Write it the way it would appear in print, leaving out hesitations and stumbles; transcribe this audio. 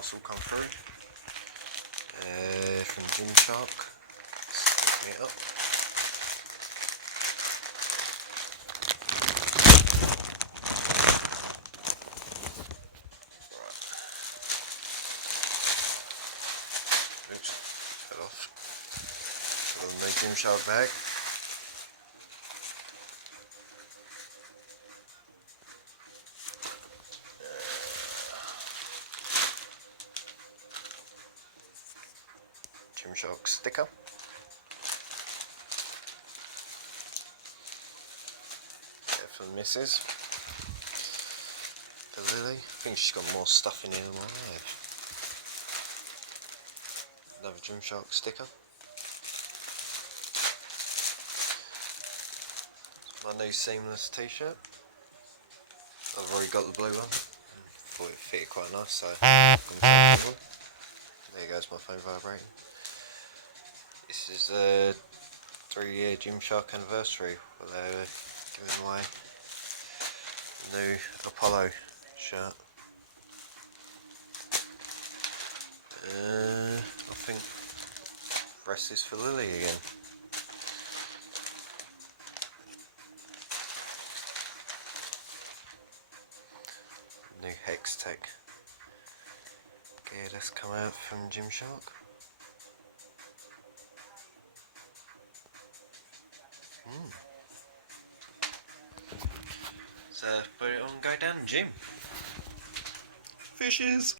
parcel come through from Glgym Shark. Just open it up. Oops, fell off. Got the new Glgym Shark bag. Glgym Shark sticker. Get for the missus. For Lily. I think she's got more stuff in here than I have. Another Glgym Shark sticker. My new seamless t-shirt. I've already got the blue one. Thought it fitted quite nice, so I'm going to take one. There goes my phone vibrating. This is a 3-year Glgym Shark anniversary where they were giving away the new Apollo shirt. I think the rest is for Lily again. New Hex Tech gear that's come out from Glgym Shark. So put it on, go down the gym. Fishes!